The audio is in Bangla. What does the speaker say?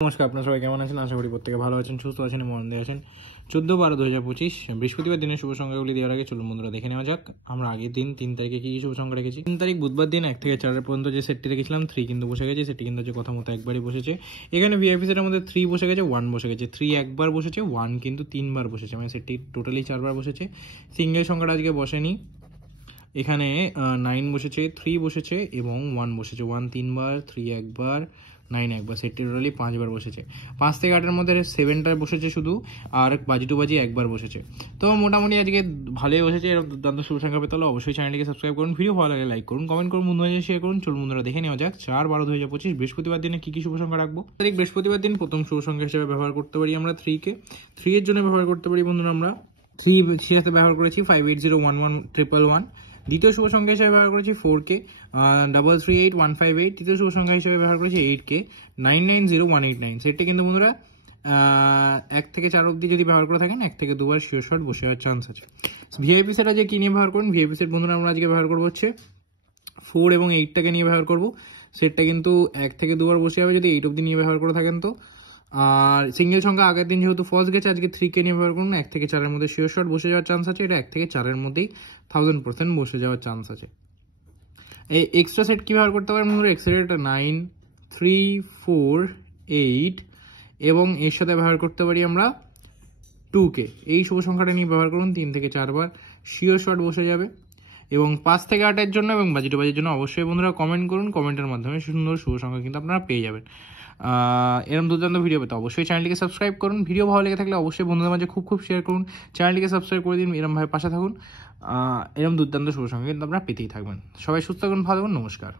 নমস্কার, আপনারা সবাই কেমন আছেন? আশা করি প্রত্যেকে ভালো আছেন, সুস্থ আছেন এবং আনন্দে আছেন। 14/12/2025 বৃহস্পতিবার দিনের শুভ সংখ্যাগুলি দেওয়ার আগে চলুন বন্ধুরা দেখে নেওয়া যাক আমরা আগের দিন 3 তারিখে কী কী শুভ সংখ্যা রেখেছি। 3 তারিখ বুধবার দিন 1 থেকে 4 পর্যন্ত যে সেটটি রেখেছিলাম 3 কিন্তু বসে গেছে। সেটটি কিন্তু হচ্ছে কথা মতো একবারই বসেছে। এখানে ভিআইপি সেটের মধ্যে 3 বসে গেছে, 1 বসে গেছে। 3 একবার বসেছে, 1 কিন্তু 3 বার বসেছে, মানে সেটটি টোটালি 4 বার বসেছে। সিঙ্গেল সংখ্যাটা আজকে বসেনি। এখানে 9 বসেছে, 3 বসেছে এবং 1 বসেছে। 1 3 বার, 3 একবার, 9 একবার, সেটটি টোটালি 5 বার বসেছে। 5 থেকে 8-এর মধ্যে 7টা বসেছে শুধু, আর বাজি টু বাজি একবার বসেছে। তো মোটামুটি আজকে ভালোই বসেছে। এরকম দুর্দান্ত শুভ সংখ্যা পেতে হলে অবশ্যই চ্যানেলটিকে সাবস্ক্রাইব করুন, ভিডিও ভালো লাগে লাইক করুন, কমেন্ট করুন, বন্ধুদের শেয়ার করুন। চলুন বন্ধুরা দেখে নেওয়া যাক 4/12/2025 বৃহস্পতিবার দিনে কী কী শুভ সংখ্যা রাখবো। তারিখ বৃহস্পতিবার দিন প্রথম শুভ সংখ্যা হিসেবে ব্যবহার করতে পারি আমরা 3-কে। 3 এর জন্য ব্যবহার করতে পারি বন্ধুরা আমরা 3 সাথে ব্যবহার করেছি 58011111। দ্বিতীয় শুভ সংখ্যা হিসেবে ব্যবহার করেছি 4-কে, 338158। তৃতীয় শুভ সংখ্যা হিসেবে ব্যবহার করেছি 8-কে, 990189। সেটটি কিন্তু বন্ধুরা 1 থেকে 4 অবধি যদি ব্যবহার করে থাকেন 1 থেকে 2 বার শিওর শট বসে যাওয়ার চান্স আছে। ভিআইপি সেট আজকে কী নিয়ে ব্যবহার করুন? ভিআইপি সেট বন্ধুরা আমরা আজকে ব্যবহার করবো হচ্ছে 4 এবং 8টাকে নিয়ে ব্যবহার করবো। সেটটা কিন্তু 1 থেকে 2 বার বসে যাবে যদি 8 অবধি নিয়ে ব্যবহার করে থাকেন তো। আর সিঙ্গেল সংখ্যা আগের দিন যেহেতু ফার্স্ট গেছে, আজকে 3-কে নিয়ে ব্যবহার করুন। 1 থেকে 4-এর মধ্যে শিওর শট বসে যাওয়ার চান্স আছে। এটা 1 থেকে 4-এর মধ্যেই 1000% বসে যাওয়ার চান্স আছে। এই এক্সট্রা সেট কী ব্যবহার করতে পারেন বন্ধুরা? এক্সট্রা সেট 9 3 4 8 এবং এর সাথে ব্যবহার করতে পারি আমরা 2-কে। এই শুভ সংখ্যাটা নিয়ে ব্যবহার করুন 3 থেকে 4 বার শিওর শট বসে যাবে। এবং 5 থেকে 8-এর জন্য এবং বাজি টু বাজির জন্য অবশ্যই বন্ধুরা কমেন্ট করুন, কমেন্টের মাধ্যমে সুন্দর শুভ সংখ্যা কিন্তু আপনারা পেয়ে যাবেন। এরকম দুর্দান্ত ভিডিও পেতে অবশ্যই চ্যানেলটিকে সাবস্ক্রাইব করুন। ভিডিও ভালো লেগে থাকলে অবশ্যই বন্ধুদের মাঝে খুব শেয়ার করুন। চ্যানেলটিকে সাবস্ক্রাইব করে দিন, এরকমভাবে পাশে থাকুন। এরকম দুর্দান্ত শুভ সংখ্যা কিন্তু আপনারা পেতেই থাকবেন। সবাই সুস্থ থাকুন, ভালো থাকুন, নমস্কার।